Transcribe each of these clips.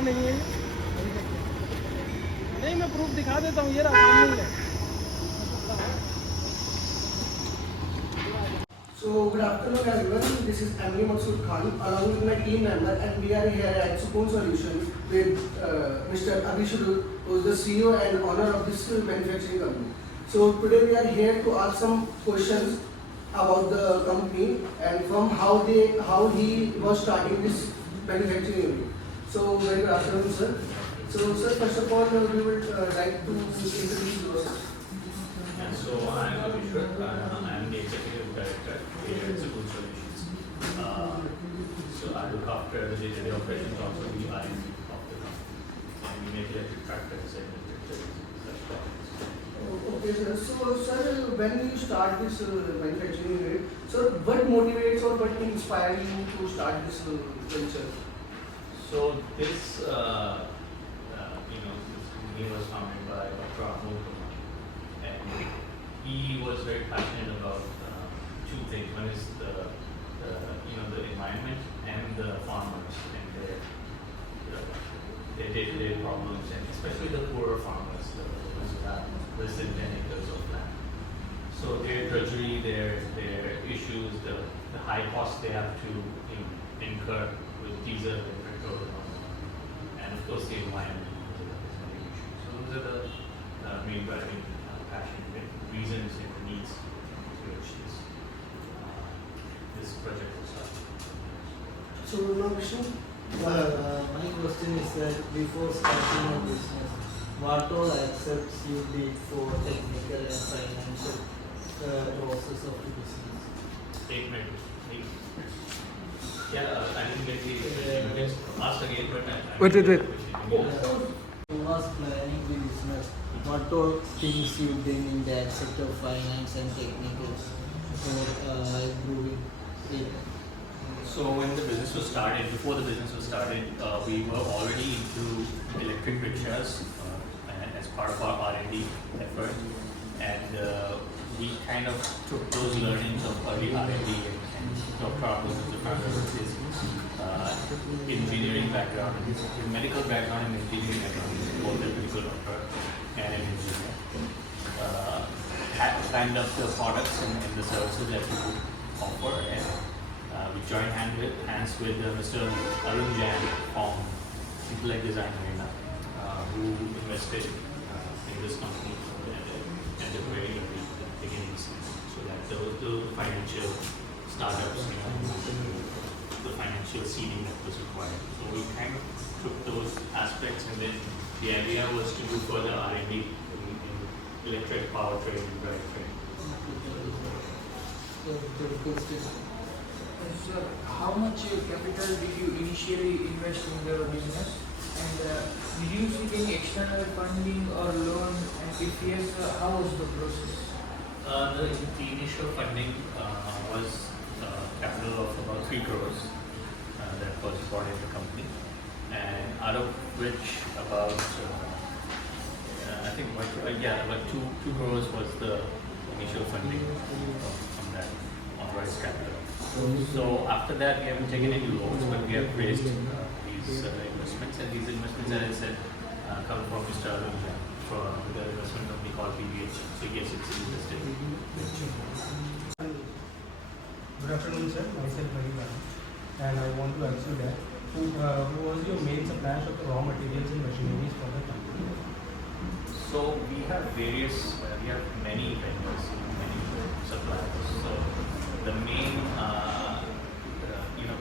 क्या नहीं है नहीं मैं प्रूफ दिखा देता हूँ ये रहा सामने ही है So good afternoon everyone, this is Amri Masood Khan along with my team member and we are here at Sukoon Solutions with Mr. Abhishek who is the CEO and owner of this manufacturing company. So today we are here to ask some questions about the company and from how he was starting this manufacturing unit. So very good afternoon sir. So sir, first of all we would like to introduce yourself. So I am Abhishek. I am the executive director here at Sukoon Solutions. So I look after the day-to-day operations also the R&D of the company. And we make electric tractors and such products. Okay sir. So sir, when you start this manufacturing unit, sir, what motivates or what inspires you to start this venture? So this, this company was founded by Dr. Amol Kumar, and he was very passionate about two things. One is the environment and the farmers and their day-to-day problems, and especially the poorer farmers, the ones who have less than 10 acres of land. So their drudgery, their issues, the high costs they have to incur with diesel and petrol, and of course the environment is a big issue. So those are the main driving passion reasons and needs to which this project was started. So now Vishnu, My question is that before starting a business, what all accepts you did for technical and financial process of the business? Statement. Yeah, I didn't get the question. Ask again, but Wait. Who was planning the business? What all things you did in the aspect of finance and technical for improving it? So when the business was started, before the business was started, we were already into electric rickshaws as part of our R&D effort, and we kind of took those learnings of early R&D and Dr. Abhishek was the founder of his engineering background, his medical background and engineering background, both a medical doctor and an engineer. Planned up the products and the services that we would offer, and we joined hands with Mr. Arun Jain from Intellect Design Arena, who invested in this company at the very early beginnings, so that the financial startups, the financial seeding that was required. So we kind of took those aspects, and then the idea was to do further R&D in electric powertrain and drivetrain. Sir, how much capital did you initially invest in the business? And did you seek any external funding or loan? And if yes, how was the process? The initial funding was capital of about 3 crores that was brought into the company, and out of which about about 2 crores was the initial funding from that authorized capital. So after that, we haven't taken any loans, but we have raised these investments, and these investments, as I said, come from Mr. Arun from the investment company called PBH. So yes, it's invested. Good afternoon, sir. Myself Hariban, and I want to ask you that who was your main suppliers of the raw materials and machineries for the company? So we have many vendors, many suppliers. So the main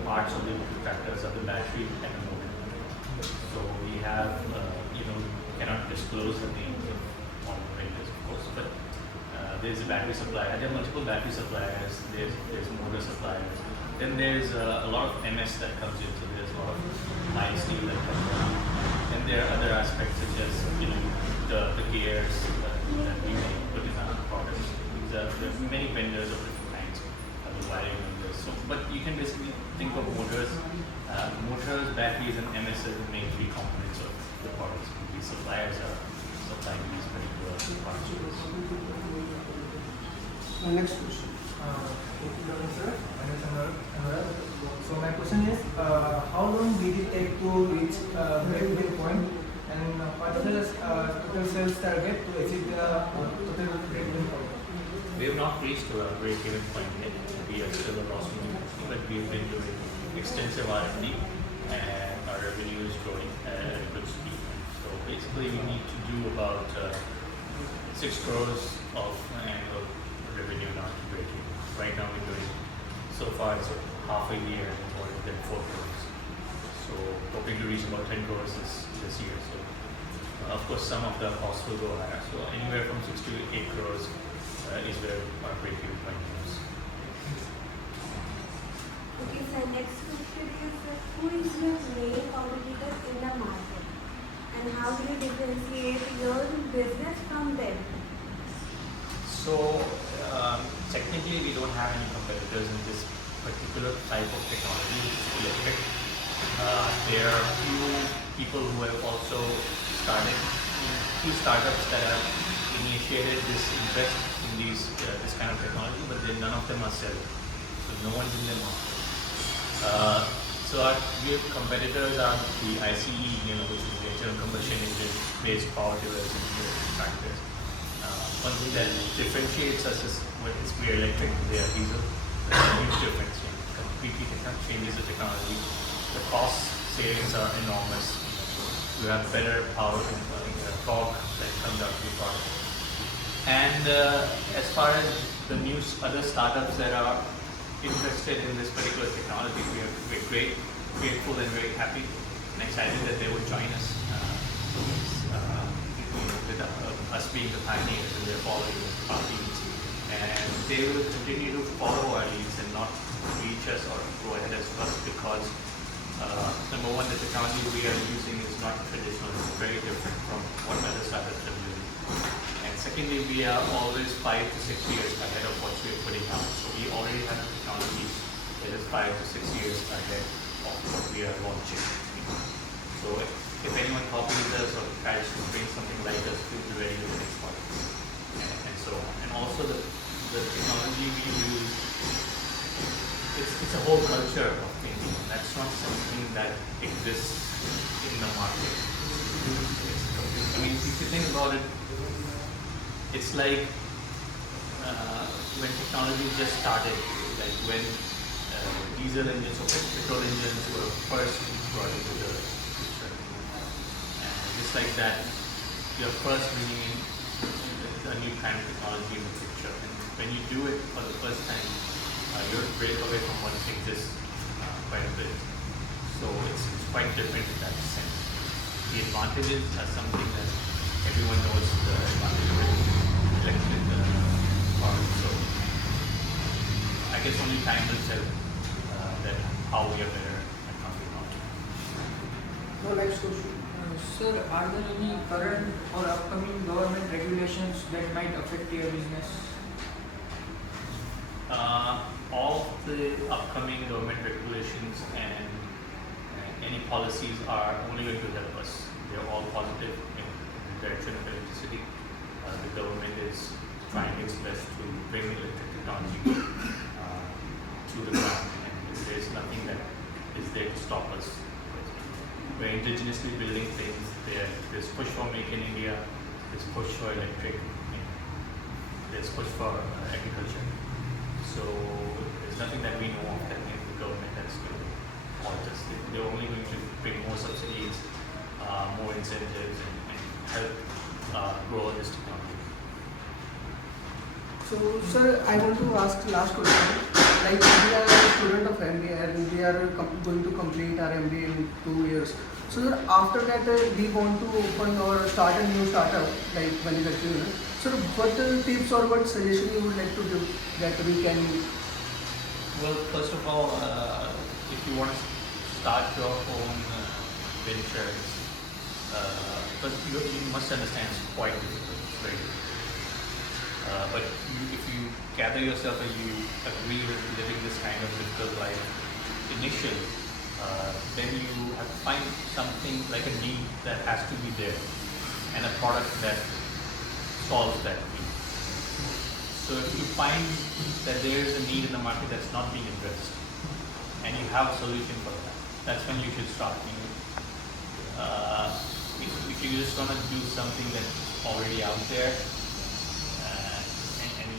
parts of the tractors are the battery and the motor. So we have cannot disclose the names of all the vendors, of course, but there's a battery supplier. There are multiple battery suppliers. There's motor suppliers. Then there's a lot of MS that comes in. So there's a lot of high steel that comes in. And there are other aspects such as the gears that we make put in our products. There are many vendors of different kinds. The wiring vendors. So, but you can basically think of motors, batteries, and MS as the main 3 components of the products. These suppliers are supplying these particular parts to us. next question. Good afternoon, sir. My name is Anurag. So my question is, how long did it take to reach sales target to achieve the total break-even point? We have not reached to a break-even point yet. We are still a loss-making company, but we have been doing extensive R&D, and our revenue is growing at a good speed. So basically, we need to do about 6 crores of annual revenue now to break even. Right now, we're doing so far it's half a year more than 4 crores. So hoping to reach about 10 crores this year. So of course, some of the costs will go higher. So anywhere from 6 to 8 crores is where our break-even point is. Okay, sir. Next question is, who is your main competitor in the market, and how do you differentiate your business from them? So technically, we don't have any competitors in this particular type of technology, which is electric. There are a few people who have also started, few startups that have initiated this interest in this kind of technology, but then none of them are selling. So no one's in the market. So our real competitors are the ICE, which is the internal combustion engine based power tillers and tractors. One thing that differentiates us is when we are electric, they are diesel. There's a huge difference. Completely changes the technology. The cost savings are enormous. You have better power and torque that comes out of the product. And as far as the new other startups that are interested in this particular technology, we're grateful and very happy and excited that they would join us. With us being the pioneers, and they're following our leads, and they will continue to follow our leads and not reach us or go ahead as us because number one, the technology we are using is not traditional; it's very different from what other startups are doing. And secondly, we are always 5 to 6 years ahead of what we are putting out. So we already have technology that is 5 to 6 years ahead of what we are launching. So if anyone copies us or tries to bring something like us, we'll be ready with the next one, and so on. And also the technology we use, it's a whole culture of thinking. That's not something that exists in the market. I mean, if you think about it, it's like when technology just started, like when diesel engines or petrol engines were first brought into the picture. And just like that, you're first bringing in a new kind of technology in the picture. And when you do it for the first time, you're break away from what exists quite a bit. So it's quite different in that sense. The advantages are something that everyone knows the advantage of electric cars. So I guess only time will tell that how we are better at how we are not. No, next question. Sir, are there any current or upcoming government regulations that might affect your business? All the upcoming government regulations and any policies are only going to help us. They're all positive in the direction of electricity. The government is trying its best to bring electric technology to the ground, and there's nothing that is there to stop us. We're indigenously building things. There's push for Make in India, there's push for electric, there's push for agriculture. So there's nothing that we know of that the government has going to halt us. They're only going to bring more subsidies, more incentives, and help grow this technology. So, sir, I want to ask last question. Like, we are a student of MBA and we are going to complete our MBA in 2 years. So, sir, after that, we want to open or start a new startup like manufacturing. So, what tips or what suggestion you would like to give that we can? Well, first of all, if you want to start your own ventures, but you must understand it's quite difficult. It's very difficult. But if you gather yourself and you agree with living this kind of difficult life initially, then you have to find something like a need that has to be there and a product that solves that need. So if you find that there is a need in the market that's not being addressed and you have a solution for that, that's when you should start. If you just want to do something that already out there, and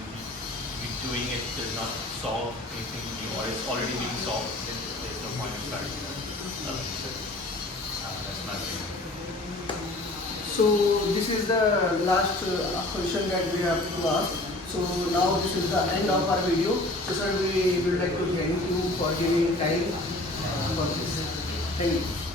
we doing it does not solve anything new, or it's already being solved, then there's no point in starting it. That's my opinion. So this is the last question that we have to ask. So now this is the end of our video. So sir, we would like to thank you for giving time for this. Thank you.